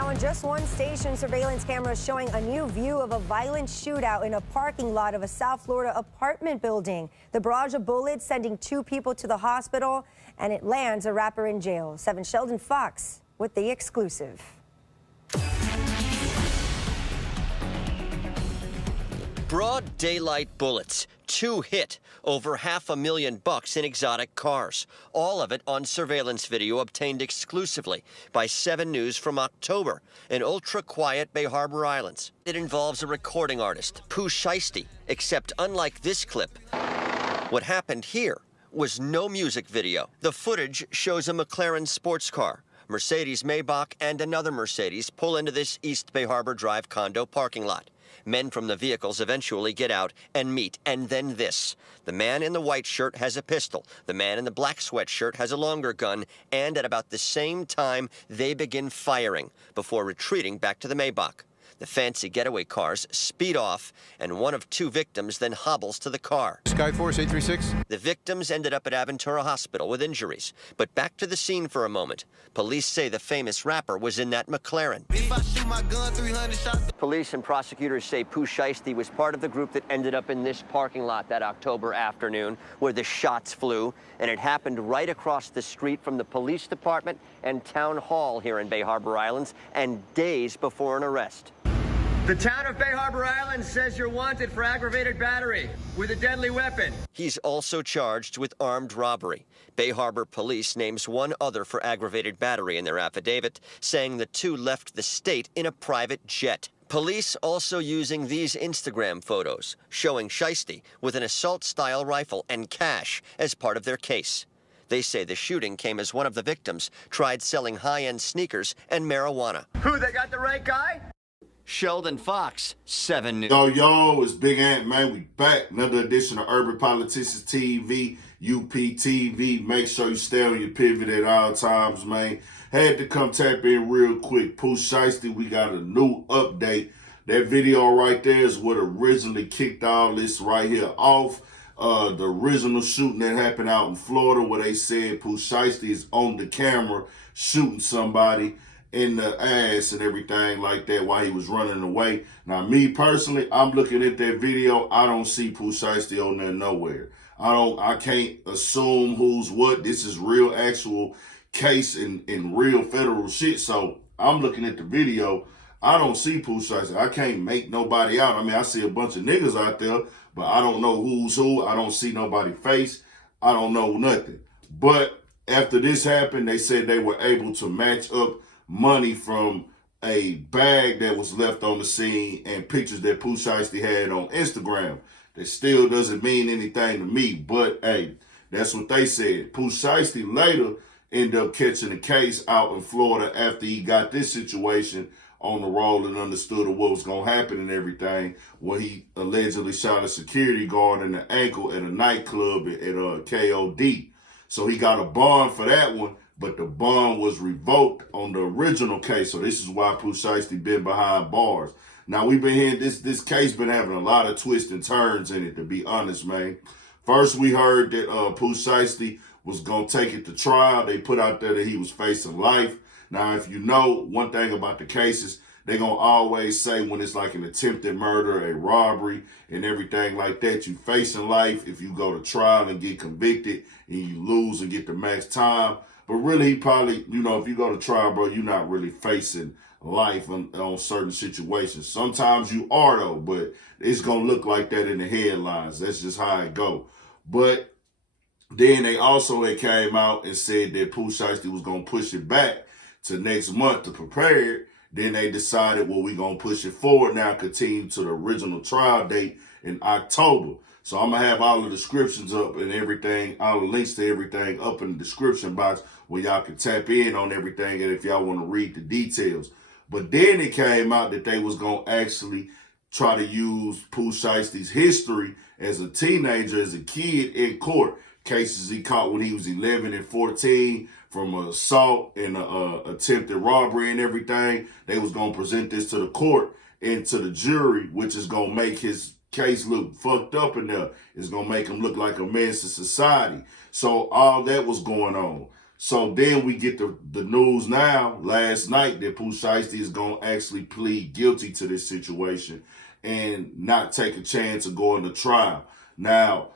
Now, on just one station, surveillance cameras showing a new view of a violent shootout in a parking lot of a South Florida apartment building. The barrage of bullets sending 2 people to the hospital, and it lands a rapper in jail. 7's Sheldon Fox with the exclusive. Broad daylight bullets, 2 hit, over $500,000 in exotic cars. All of it on surveillance video obtained exclusively by 7 News from October in ultra-quiet Bay Harbor Islands. It involves a recording artist, Pooh Shiesty, except unlike this clip, what happened here was no music video. The footage shows a McLaren sports car, Mercedes Maybach, and another Mercedes pull into this East Bay Harbor Drive condo parking lot. Men from the vehicles eventually get out and meet, and then this. The man in the white shirt has a pistol. The man in the black sweatshirt has a longer gun, and at about the same time, they begin firing before retreating back to the Maybach. The fancy getaway cars speed off, and one of 2 victims then hobbles to the car. Skyforce 836. The victims ended up at Aventura Hospital with injuries. But back to the scene for a moment. Police say the famous rapper was in that McLaren. If I shoot my gun, 300 shots. Police and prosecutors say Pooh Shiesty was part of the group that ended up in this parking lot that October afternoon where the shots flew, and it happened right across the street from the police department and town hall here in Bay Harbor Islands, and days before an arrest. The town of Bay Harbor Islands says you're wanted for aggravated battery with a deadly weapon. He's also charged with armed robbery. Bay Harbor Police names 1 other for aggravated battery in their affidavit, saying the 2 left the state in a private jet. Police also using these Instagram photos, showing Shiesty with an assault-style rifle and cash as part of their case. They say the shooting came as one of the victims tried selling high-end sneakers and marijuana. Who, they got the right guy? Sheldon Fox, 7 News. Yo, it's Big Ant, man. We back. Another edition of Urban Politicians TV, UPTV. Make sure you stay on your pivot at all times, man. Had to come tap in real quick. Pooh Shiesty, we got a new update. That video right there is what originally kicked all this right here off. The original shooting that happened out in Florida where they said Pooh Shiesty is on the camera shooting somebody in the ass and everything like that while he was running away. Now, me personally, I'm looking at that video. I don't see Pooh Shiesty on there nowhere. I can't assume who's what. This is real actual case in real federal shit. So I'm looking at the video. I don't see Pooh Shiesty. I can't make nobody out. I mean, I see a bunch of niggas out there, but I don't know who's who. I don't see nobody's face. I don't know nothing. But after this happened, they said they were able to match up money from a bag that was left on the scene and pictures that Pooh Shiesty had on Instagram. That still doesn't mean anything to me, but hey, that's what they said. Pooh Shiesty later ended up catching a case out in Florida after he got this situation on the roll and understood what was going to happen and everything, where he allegedly shot a security guard in the ankle at a nightclub at KOD. So he got a bond for that one, but the bond was revoked on the original case. So this is why Pooh Shiesty been behind bars. Now, we've been hearing this case been having a lot of twists and turns in it, to be honest, man. First, we heard that Pooh Shiesty was going to take it to trial. They put out there that he was facing life. Now, if you know one thing about the cases, they're going to always say when it's like an attempted murder, a robbery, and everything like that, you facing life if you go to trial and get convicted and you lose and get the max time. But really, he probably, you know, if you go to trial, bro, you're not really facing life on certain situations. Sometimes you are, though, but it's going to look like that in the headlines. That's just how it go. But then they also had came out and said that Pooh Shiesty was going to push it back to next month to prepare it. Then they decided, well, we're going to push it forward now, continue to the original trial date in October. So I'm going to have all the descriptions up and everything, all the links to everything up in the description box where y'all can tap in on everything and if y'all want to read the details. But then it came out that they was going to actually try to use Pooh Shiesty's history as a teenager, as a kid in court. Cases he caught when he was 11 and 14 from assault and attempted robbery and everything. They was going to present this to the court and to the jury, which is going to make his case look fucked up in there. It's going to make him look like a menace to society. So all that was going on. So then we get the news now, last night, that Pooh Shiesty is going to actually plead guilty to this situation and not take a chance of going to trial. Now,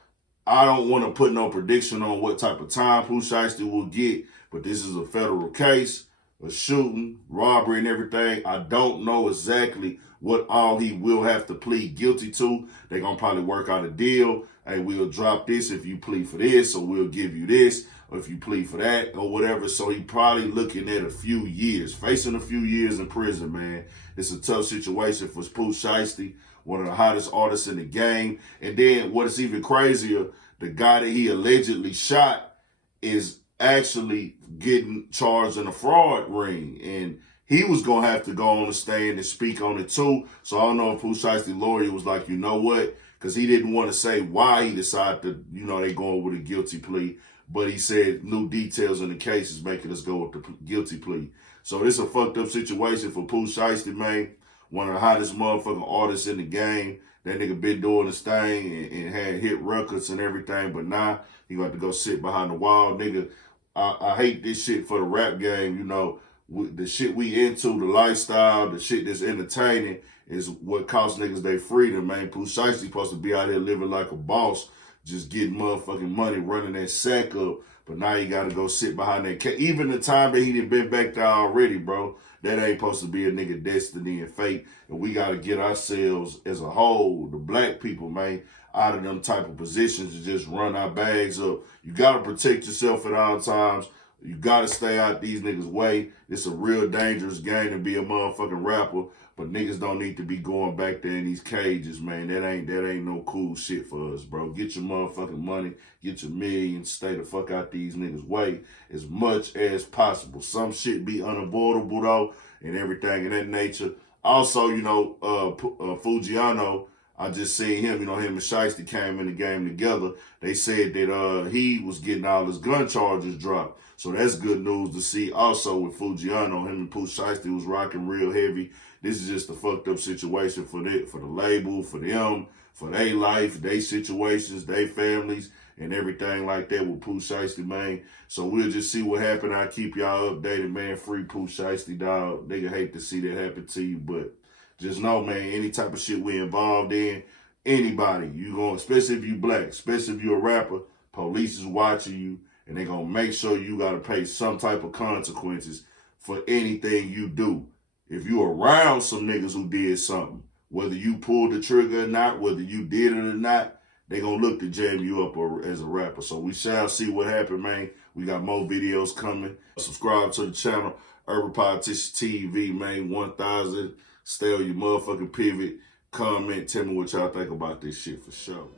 I don't want to put no prediction on what type of time Pooh Shiesty will get, but this is a federal case, a shooting, robbery, and everything. I don't know exactly what all he will have to plead guilty to. They're going to probably work out a deal. Hey, we'll drop this if you plead for this, or we'll give you this, or if you plead for that, or whatever. So he probably looking at a few years, facing a few years in prison, man. It's a tough situation for Pooh Shiesty, one of the hottest artists in the game. And then what's even crazier, the guy that he allegedly shot is actually getting charged in a fraud ring. And he was going to have to go on the stand and speak on it too. So I don't know if Pooh Shiesty's lawyer was like, you know what? Because he didn't want to say why he decided to, they going with a guilty plea. But he said new details in the case is making us go with the guilty plea. So it's a fucked up situation for Pooh Shiesty, man. One of the hottest motherfucking artists in the game. That nigga been doing his thing and had hit records and everything. But now he got to go sit behind the wall. Nigga, I hate this shit for the rap game, the shit we into, the lifestyle, the shit that's entertaining is what costs niggas their freedom, man. Pooh Shiesty supposed to be out here living like a boss, just getting motherfucking money, running that sack up. But now he got to go sit behind that case. Even the time that he done been back there already, bro, that ain't supposed to be a nigga destiny and fate. And we got to get ourselves as a whole, the black people, man, out of them type of positions to just run our bags up. You got to protect yourself at all times. You got to stay out these niggas' way. It's a real dangerous game to be a motherfucking rapper. But niggas don't need to be going back there in these cages, man. That ain't no cool shit for us, bro. Get your motherfucking money, get your millions, stay the fuck out these niggas' way as much as possible. Some shit be unavoidable though, and everything in that nature. Also, Fujiano, I just seen him, him and Shiesty came in the game together. They said that he was getting all his gun charges dropped. So that's good news to see. Also with Fujiano, him and Pooh Shiesty was rocking real heavy. This is just a fucked up situation for the label, for them, for their life, their situations, their families, and everything like that with Pooh Shiesty, man. So we'll just see what happened. I'll keep y'all updated, man. Free Pooh Shiesty, dog. Nigga hate to see that happen to you, but just know, man, any type of shit we involved in, anybody, especially if you black, especially if you a rapper, police is watching you, and they gonna make sure you gotta pay some type of consequences for anything you do. If you around some niggas who did something, whether you pulled the trigger or not, whether you did it or not, they gonna look to jam you up as a rapper. So we shall see what happened, man. We got more videos coming. Subscribe to the channel, Urban Politician TV, man. 1,000. Stay on your motherfucking pivot. Comment. Tell me what y'all think about this shit for sure.